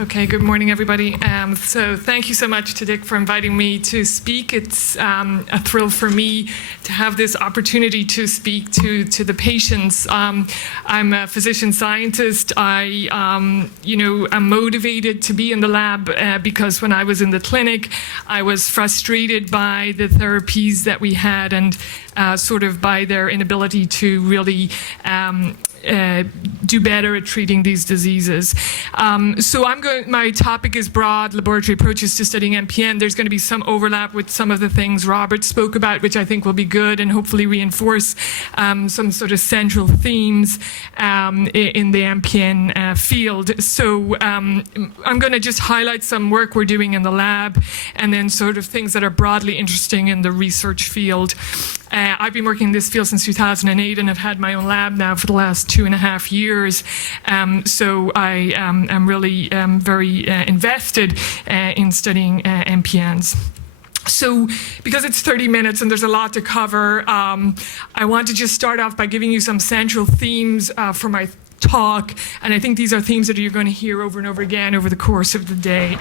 Okay, good morning, everybody. So thank you so much to Dick for inviting me to speak. It's a thrill for me to have this opportunity to speak to the patients. I'm a physician scientist. I, am motivated to be in the lab because when I was in the clinic, I was frustrated by the therapies that we had and sort of by their inability to really do better at treating these diseases. So my topic is broad, laboratory approaches to studying MPN. There's going to be some overlap with some of the things Robert spoke about, which I think will be good and hopefully reinforce some sort of central themes in the MPN field. So I'm going to just highlight some work we're doing in the lab and then sort of things that are broadly interesting in the research field. I've been working in this field since 2008 and I've had my own lab now for the last 2.5 years. So I am really very invested in studying MPNs. So because it's 30 minutes and there's a lot to cover, I want to just start off by giving you some central themes for my talk. And I think these are themes that you're going to hear over and over again over the course of the day.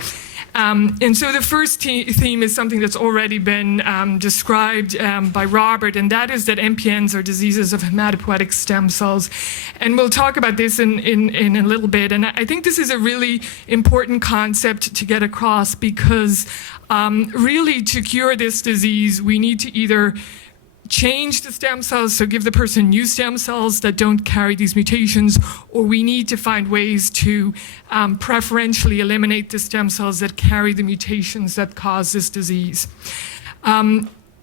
And so the first theme is something that's already been described by Robert, and that is that MPNs are diseases of hematopoietic stem cells. And we'll talk about this in a little bit. And I think this is a really important concept to get across because really to cure this disease, we need to either change the stem cells, so give the person new stem cells that don't carry these mutations, or we need to find ways to preferentially eliminate the stem cells that carry the mutations that cause this disease.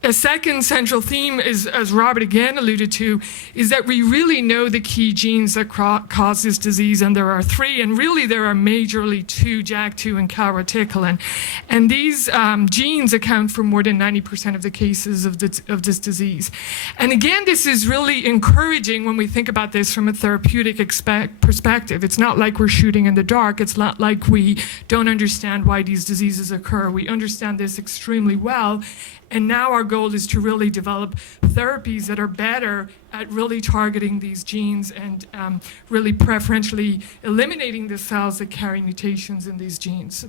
A second central theme is, as Robert again alluded to, is that we really know the key genes that cause this disease, and there are 3, and really there are majorly 2, JAK2 and Calreticulin. And these genes account for more than 90% of the cases of this disease. And again, this is really encouraging when we think about this from a therapeutic perspective. It's not like we're shooting in the dark. It's not like we don't understand why these diseases occur. We understand this extremely well. And now our goal is to really develop therapies that are better at really targeting these genes and really preferentially eliminating the cells that carry mutations in these genes.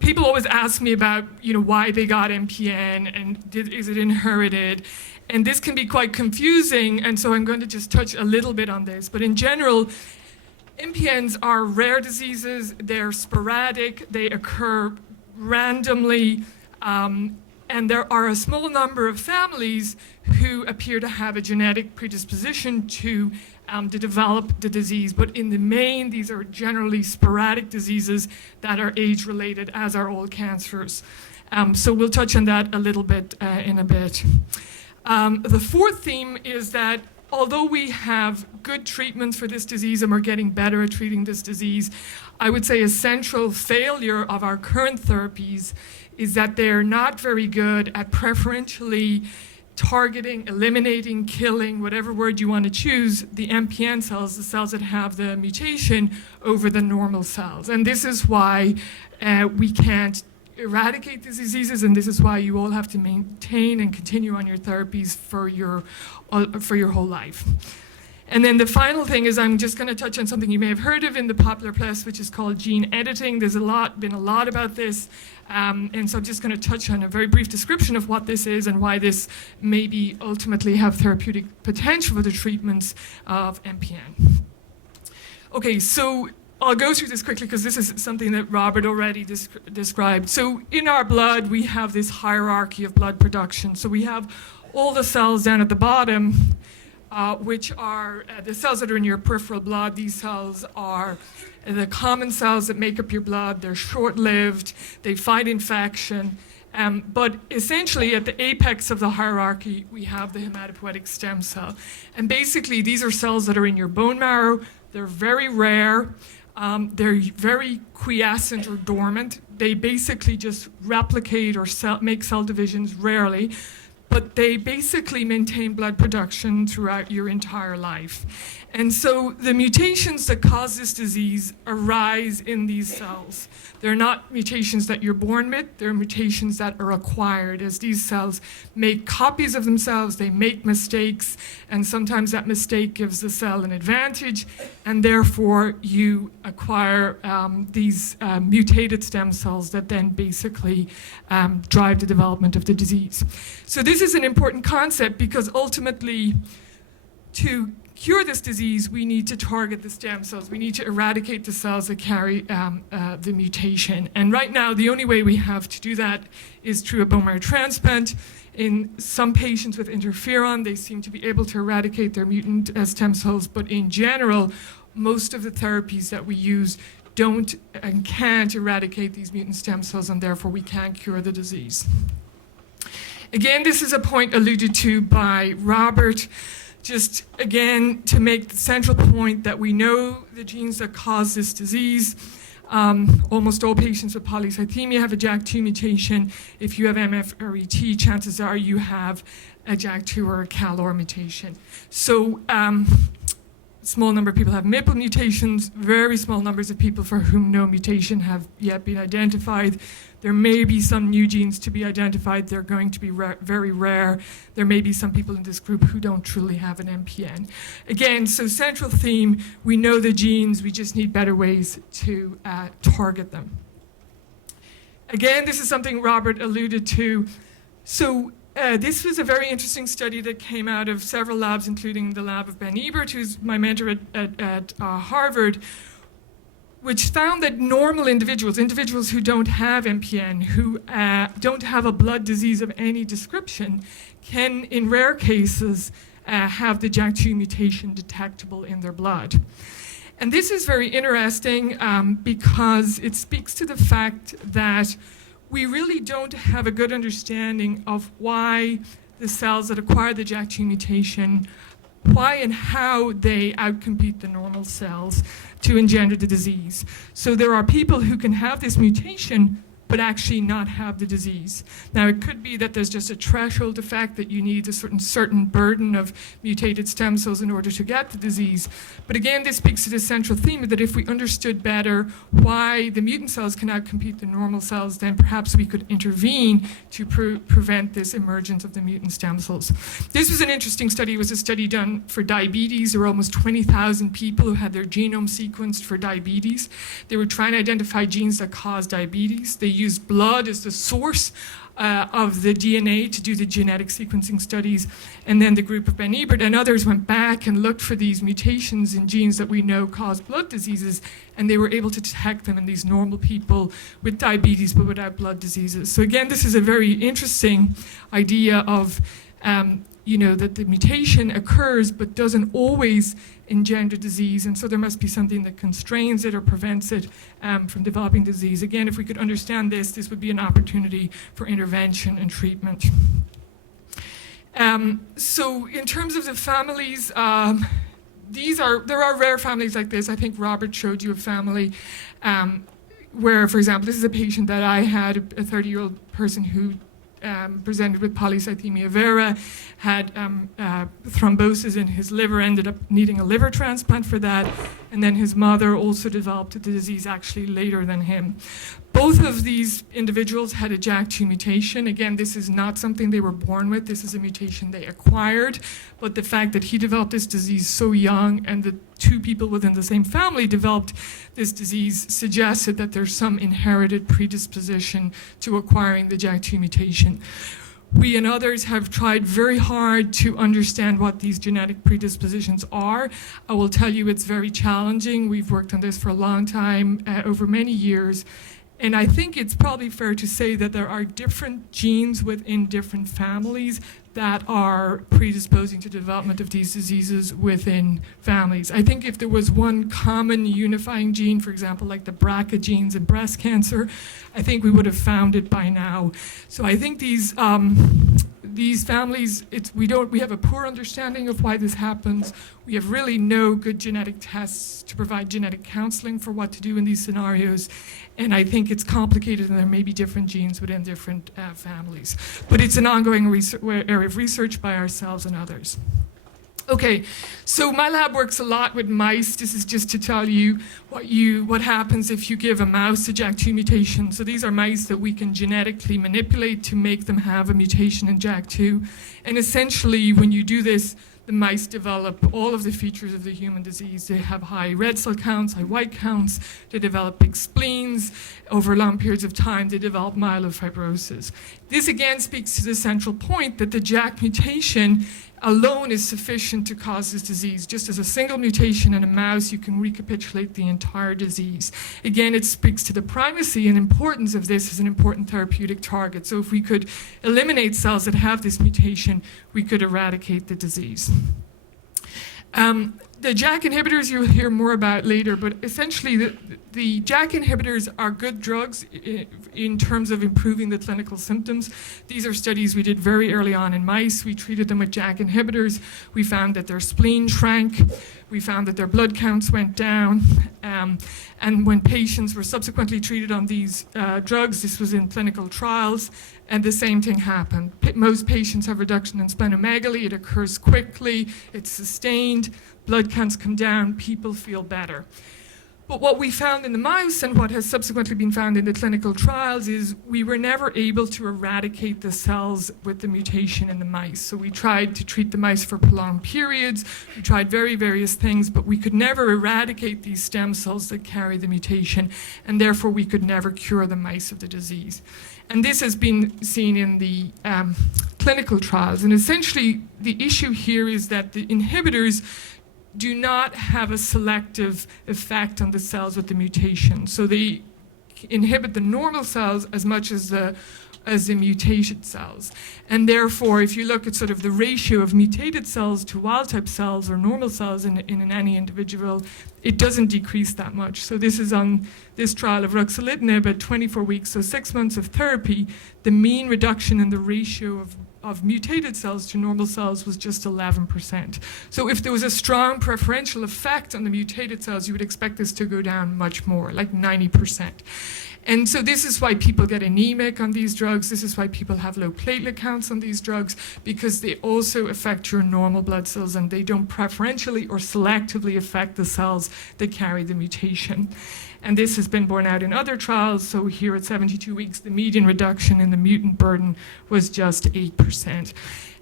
People always ask me about, why they got MPN and is it inherited? And this can be quite confusing, and so I'm going to just touch a little bit on this. But in general, MPNs are rare diseases. They're sporadic. They occur randomly, and there are a small number of families who appear to have a genetic predisposition to develop the disease. But in the main, these are generally sporadic diseases that are age-related, as are all cancers. So we'll touch on that a little bit in a bit. The fourth theme is that although we have good treatments for this disease and we're getting better at treating this disease, I would say a central failure of our current therapies is that they're not very good at preferentially targeting, eliminating, killing, whatever word you want to choose, the MPN cells, the cells that have the mutation, over the normal cells. And this is why we can't eradicate these diseases, and this is why you all have to maintain and continue on your therapies for your whole life. And then the final thing is I'm just going to touch on something you may have heard of in the popular press, which is called gene editing. There's been a lot about this, and so I'm just going to touch on a very brief description of what this is and why this maybe ultimately have therapeutic potential for the treatments of MPN. Okay, so I'll go through this quickly because this is something that Robert already described. So in our blood, we have this hierarchy of blood production. So we have all the cells down at the bottom, which are the cells that are in your peripheral blood. These cells are the common cells that make up your blood. They're short-lived. They fight infection. But essentially, at the apex of the hierarchy, we have the hematopoietic stem cell. And basically, these are cells that are in your bone marrow. They're very rare. They're very quiescent or dormant. They basically just replicate or make cell divisions rarely. but they basically maintain blood production throughout your entire life. And so the mutations that cause this disease arise in these cells. They're not mutations that you're born with, they're mutations that are acquired as these cells make copies of themselves, they make mistakes, and sometimes that mistake gives the cell an advantage, and therefore you acquire these mutated stem cells that then basically drive the development of the disease. So this is an important concept because ultimately, to cure this disease, we need to target the stem cells. We need to eradicate the cells that carry the mutation. And right now, the only way we have to do that is through a bone marrow transplant. In some patients with interferon, they seem to be able to eradicate their mutant stem cells, but in general, most of the therapies that we use don't and can't eradicate these mutant stem cells, and therefore we can't cure the disease. Again, this is a point alluded to by Robert. Just again, to make the central point that we know the genes that cause this disease. Almost all patients with polycythemia have a JAK2 mutation. If you have MF or ET, chances are you have a JAK2 or a CALR mutation. So small number of people have MPL mutations, very small numbers of people for whom no mutation have yet been identified. There may be some new genes to be identified. They're going to be very rare. There may be some people in this group who don't truly have an MPN. Again, so central theme, we know the genes, we just need better ways to target them. Again, this is something Robert alluded to. So this was a very interesting study that came out of several labs, including the lab of Ben Ebert, who's my mentor at Harvard, which found that normal individuals who don't have MPN, who don't have a blood disease of any description, can, in rare cases, have the JAK2 mutation detectable in their blood. And this is very interesting because it speaks to the fact that we really don't have a good understanding of why the cells that acquire the JAK2 mutation, why and how they outcompete the normal cells to engender the disease. So there are people who can have this mutation but actually not have the disease. Now, it could be that there's just a threshold effect that you need a certain burden of mutated stem cells in order to get the disease. But again, this speaks to the central theme that if we understood better why the mutant cells can outcompete the normal cells, then perhaps we could intervene to prevent this emergence of the mutant stem cells. This was an interesting study. It was a study done for diabetes. There were almost 20,000 people who had their genome sequenced for diabetes. They were trying to identify genes that cause diabetes. They used blood as the source of the DNA to do the genetic sequencing studies. And then the group of Ben Ebert and others went back and looked for these mutations in genes that we know cause blood diseases, and they were able to detect them in these normal people with diabetes but without blood diseases. So again, this is a very interesting idea of that the mutation occurs but doesn't always engender disease, and so there must be something that constrains it or prevents it from developing disease. Again, if we could understand this would be an opportunity for intervention and treatment. So in terms of the families, there are rare families like this. I think Robert showed you a family where, for example, this is a patient that I had, a 30-year-old person who presented with polycythemia vera, had thrombosis in his liver, ended up needing a liver transplant for that, and then his mother also developed the disease actually later than him. Both of these individuals had a JAK2 mutation. Again, this is not something they were born with. This is a mutation they acquired. But the fact that he developed this disease so young and the two people within the same family developed this disease suggested that there's some inherited predisposition to acquiring the JAK2 mutation. We and others have tried very hard to understand what these genetic predispositions are. I will tell you it's very challenging. We've worked on this for a long time, over many years. And I think it's probably fair to say that there are different genes within different families that are predisposing to development of these diseases within families. I think if there was one common unifying gene, for example, like the BRCA genes in breast cancer, I think we would have found it by now. So I think these these families, we have a poor understanding of why this happens. We have really no good genetic tests to provide genetic counseling for what to do in these scenarios. And I think it's complicated, and there may be different genes within different families. But it's an ongoing area of research by ourselves and others. Okay, so my lab works a lot with mice. This is just to tell you what happens if you give a mouse a JAK2 mutation. So these are mice that we can genetically manipulate to make them have a mutation in JAK2. And essentially, when you do this, the mice develop all of the features of the human disease. They have high red cell counts, high white counts. They develop big spleens. Over long periods of time, they develop myelofibrosis. This again speaks to the central point that the JAK mutation alone is sufficient to cause this disease. Just as a single mutation in a mouse, you can recapitulate the entire disease. Again, it speaks to the primacy and importance of this as an important therapeutic target. So if we could eliminate cells that have this mutation, we could eradicate the disease. The JAK inhibitors you'll hear more about later, but essentially the JAK inhibitors are good drugs in terms of improving the clinical symptoms. These are studies we did very early on in mice. We treated them with JAK inhibitors. We found that their spleen shrank. We found that their blood counts went down. And when patients were subsequently treated on these drugs, this was in clinical trials, and the same thing happened. Most patients have reduction in splenomegaly. It occurs quickly. It's sustained. Blood counts come down. People feel better. But what we found in the mouse and what has subsequently been found in the clinical trials is we were never able to eradicate the cells with the mutation in the mice. So we tried to treat the mice for prolonged periods. We tried various things, but we could never eradicate these stem cells that carry the mutation, and therefore we could never cure the mice of the disease. And this has been seen in the clinical trials. And essentially, the issue here is that the inhibitors do not have a selective effect on the cells with the mutation. So they inhibit the normal cells as much as the mutated cells. And therefore, if you look at sort of the ratio of mutated cells to wild-type cells or normal cells in any individual, it doesn't decrease that much. So this is on this trial of ruxolitinib at 24 weeks, so 6 months of therapy. The mean reduction in the ratio of mutated cells to normal cells was just 11%. So if there was a strong preferential effect on the mutated cells, you would expect this to go down much more, like 90%. And so this is why people get anemic on these drugs. This is why people have low platelet counts on these drugs, because they also affect your normal blood cells, and they don't preferentially or selectively affect the cells that carry the mutation. And this has been borne out in other trials. So here at 72 weeks, the median reduction in the mutant burden was just 8%.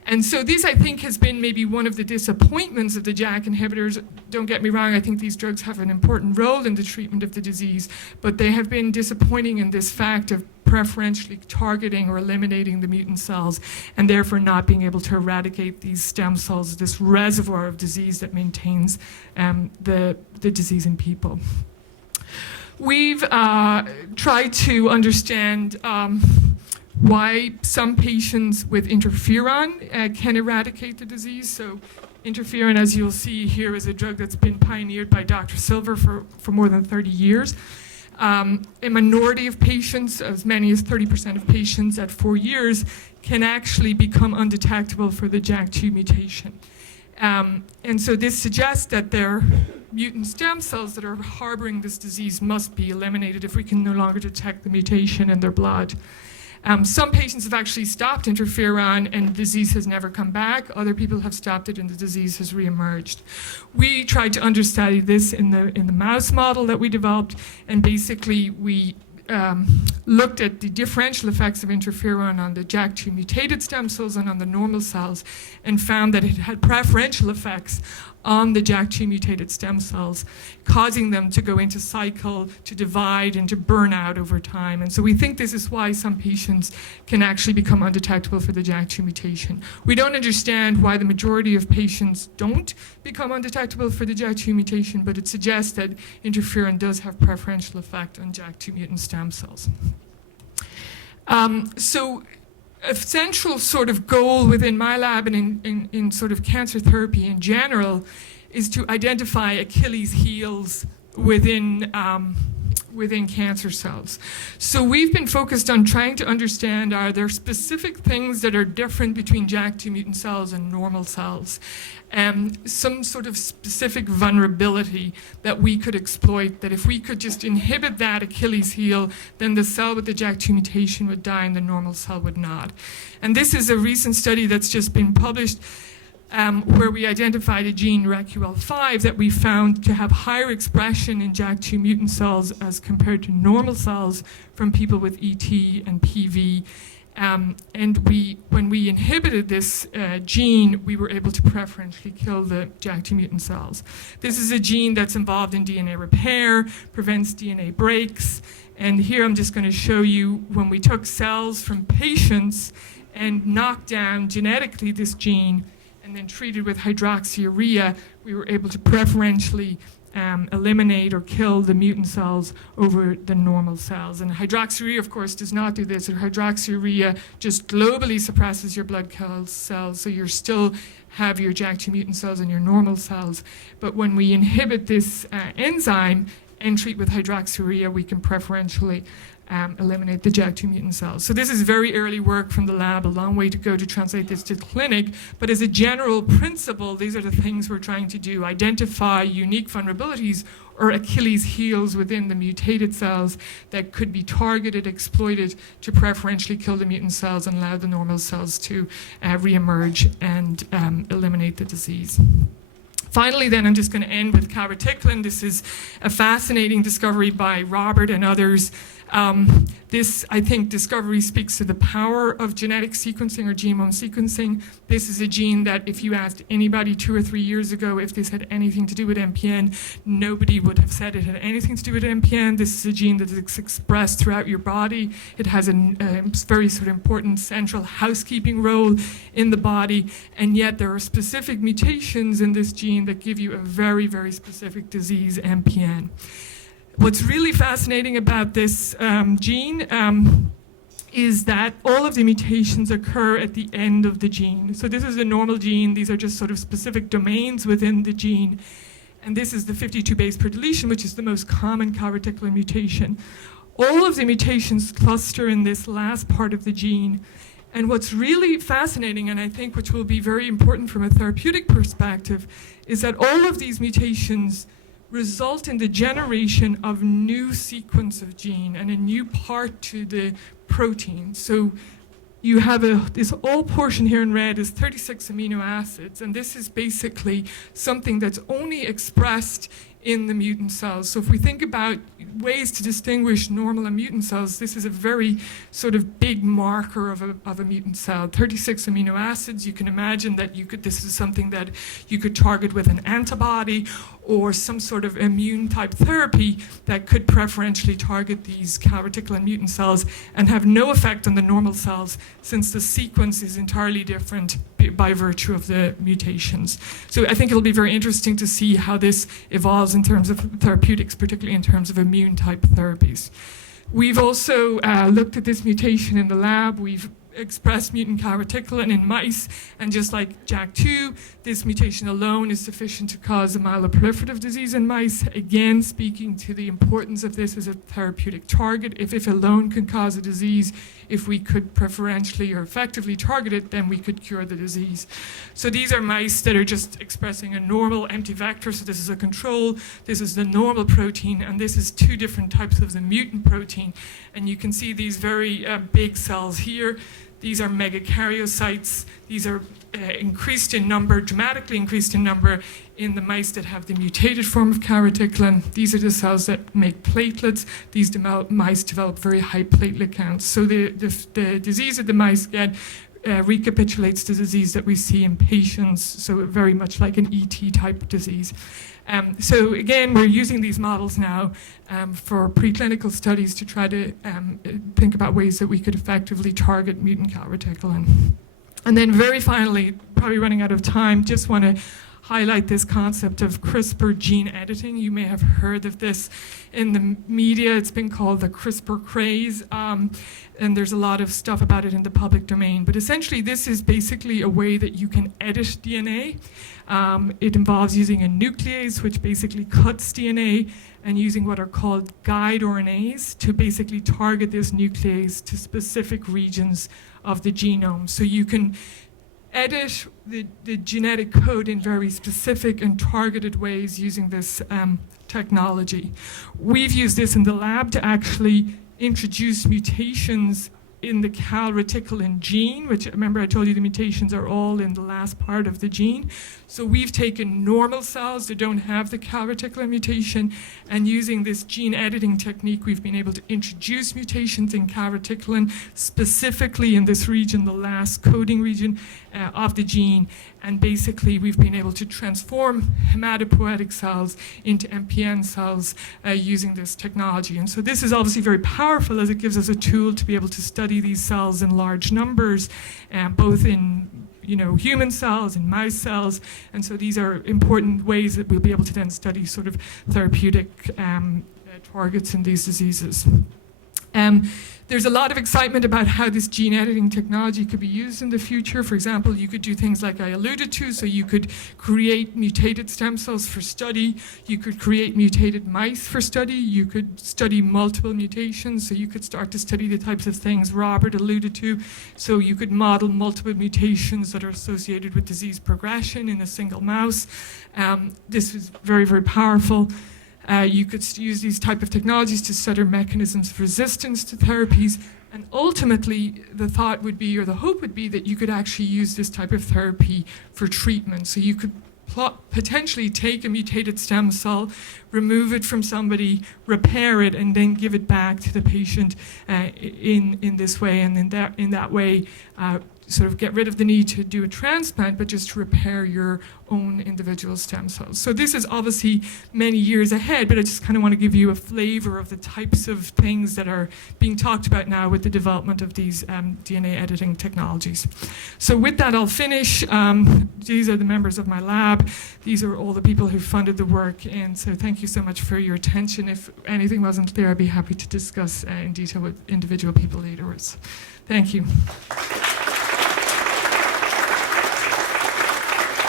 And so this, I think, has been maybe one of the disappointments of the JAK inhibitors. Don't get me wrong, I think these drugs have an important role in the treatment of the disease, but they have been disappointing in this fact of preferentially targeting or eliminating the mutant cells, and therefore not being able to eradicate these stem cells, this reservoir of disease that maintains the disease in people. We've tried to understand why some patients with interferon can eradicate the disease. So interferon, as you'll see here, is a drug that's been pioneered by Dr. Silver for more than 30 years. A minority of patients, as many as 30% of patients at 4 years, can actually become undetectable for the JAK2 mutation. And so this suggests that their mutant stem cells that are harboring this disease must be eliminated if we can no longer detect the mutation in their blood. Some patients have actually stopped interferon and the disease has never come back. Other people have stopped it and the disease has reemerged. We tried to understudy this in the mouse model that we developed, and basically we looked at the differential effects of interferon on the JAK2 mutated stem cells and on the normal cells, and found that it had preferential effects on the JAK2 mutated stem cells, causing them to go into cycle, to divide, and to burn out over time. And so we think this is why some patients can actually become undetectable for the JAK2 mutation. We don't understand why the majority of patients don't become undetectable for the JAK2 mutation, but it suggests that interferon does have preferential effect on JAK2 mutant stem cells. So a central sort of goal within my lab and in sort of cancer therapy in general is to identify Achilles heels within within cancer cells. So we've been focused on trying to understand, are there specific things that are different between JAK2 mutant cells and normal cells? Some sort of specific vulnerability that we could exploit, that if we could just inhibit that Achilles heel, then the cell with the JAK2 mutation would die and the normal cell would not. And this is a recent study that's just been published where we identified a gene, RECQLS, that we found to have higher expression in JAK2 mutant cells as compared to normal cells from people with ET and PV. And when we inhibited this gene, we were able to preferentially kill the JAK2 mutant cells. This is a gene that's involved in DNA repair, prevents DNA breaks. And here I'm just going to show you when we took cells from patients and knocked down genetically this gene, and then treated with hydroxyurea, we were able to preferentially eliminate or kill the mutant cells over the normal cells. And hydroxyurea, of course, does not do this. Hydroxyurea just globally suppresses your blood cells, so you still have your JAK2 mutant cells and your normal cells. But when we inhibit this enzyme and treat with hydroxyurea, we can preferentially eliminate the JAK2 mutant cells. So this is very early work from the lab, a long way to go to translate this to the clinic, but as a general principle, these are the things we're trying to do: identify unique vulnerabilities or Achilles heels within the mutated cells that could be targeted, exploited to preferentially kill the mutant cells and allow the normal cells to reemerge and eliminate the disease. Finally, then, I'm just going to end with calreticulin. This is a fascinating discovery by Robert and others. This, I think, discovery speaks to the power of genetic sequencing or genome sequencing. This is a gene that if you asked anybody 2 or 3 years ago if this had anything to do with MPN, nobody would have said it had anything to do with MPN. This is a gene that is expressed throughout your body. It has a very sort of important central housekeeping role in the body, and yet there are specific mutations in this gene that give you a very, very specific disease, MPN. What's really fascinating about this gene is that all of the mutations occur at the end of the gene. So this is a normal gene. These are just sort of specific domains within the gene. And this is the 52 base per deletion, which is the most common calreticulin mutation. All of the mutations cluster in this last part of the gene. And what's really fascinating, and I think which will be very important from a therapeutic perspective, is that all of these mutations result in the generation of new sequence of gene and a new part to the protein. So you have this whole portion here in red is 36 amino acids, and this is basically something that's only expressed in the mutant cells. So if we think about ways to distinguish normal and mutant cells, this is a very sort of big marker of a mutant cell. 36 amino acids, you can imagine that this is something that you could target with an antibody or some sort of immune type therapy that could preferentially target these calreticulin mutant cells and have no effect on the normal cells, since the sequence is entirely different by virtue of the mutations. So I think it'll be very interesting to see how this evolves in terms of therapeutics, particularly in terms of immune type therapies. We've also looked at this mutation in the lab. We've expressed mutant calreticulin in mice, and just like JAK2, this mutation alone is sufficient to cause a myeloproliferative disease in mice, again speaking to the importance of this as a therapeutic target. If alone can cause a disease, if we could preferentially or effectively target it, then we could cure the disease. So these are mice that are just expressing a normal empty vector, so this is a control, this is the normal protein, and this is 2 different types of the mutant protein. And you can see these very big cells here. These are megakaryocytes. These are increased in number, dramatically increased in number in the mice that have the mutated form of calreticulin. These are the cells that make platelets. These mice develop very high platelet counts. So the disease that the mice get recapitulates the disease that we see in patients, so very much like an ET type disease. So again, we're using these models now for preclinical studies to try to think about ways that we could effectively target mutant calreticulin. And then very finally, probably running out of time, just want to highlight this concept of CRISPR gene editing. You may have heard of this in the media. It's been called the CRISPR craze, and there's a lot of stuff about it in the public domain. But essentially, this is basically a way that you can edit DNA. It involves using a nuclease, which basically cuts DNA, and using what are called guide RNAs to basically target this nuclease to specific regions of the genome. So you can edit the genetic code in very specific and targeted ways using this technology. We've used this in the lab to actually introduce mutations in the Calreticulin gene, which, remember I told you the mutations are all in the last part of the gene. So we've taken normal cells that don't have the Calreticulin mutation, and using this gene editing technique, we've been able to introduce mutations in Calreticulin, specifically in this region, the last coding region of the gene. And basically, we've been able to transform hematopoietic cells into MPN cells using this technology. And so this is obviously very powerful, as it gives us a tool to be able to study these cells in large numbers, both in human cells and mouse cells. And so these are important ways that we'll be able to then study sort of therapeutic targets in these diseases. There's a lot of excitement about how this gene editing technology could be used in the future. For example, you could do things like I alluded to, so you could create mutated stem cells for study, you could create mutated mice for study, you could study multiple mutations, so you could start to study the types of things Robert alluded to, so you could model multiple mutations that are associated with disease progression in a single mouse. This is very, very powerful. You could use these type of technologies to study mechanisms of resistance to therapies, and ultimately the thought would be, or the hope would be, that you could actually use this type of therapy for treatment. So you could potentially take a mutated stem cell, remove it from somebody, repair it, and then give it back to the patient in this way, and in that way sort of get rid of the need to do a transplant, but just to repair your own individual stem cells. So this is obviously many years ahead, but I just kind of want to give you a flavor of the types of things that are being talked about now with the development of these DNA editing technologies. So with that, I'll finish. These are the members of my lab. These are all the people who funded the work, and so thank you so much for your attention. If anything wasn't clear, I'd be happy to discuss in detail with individual people laterwards. Thank you.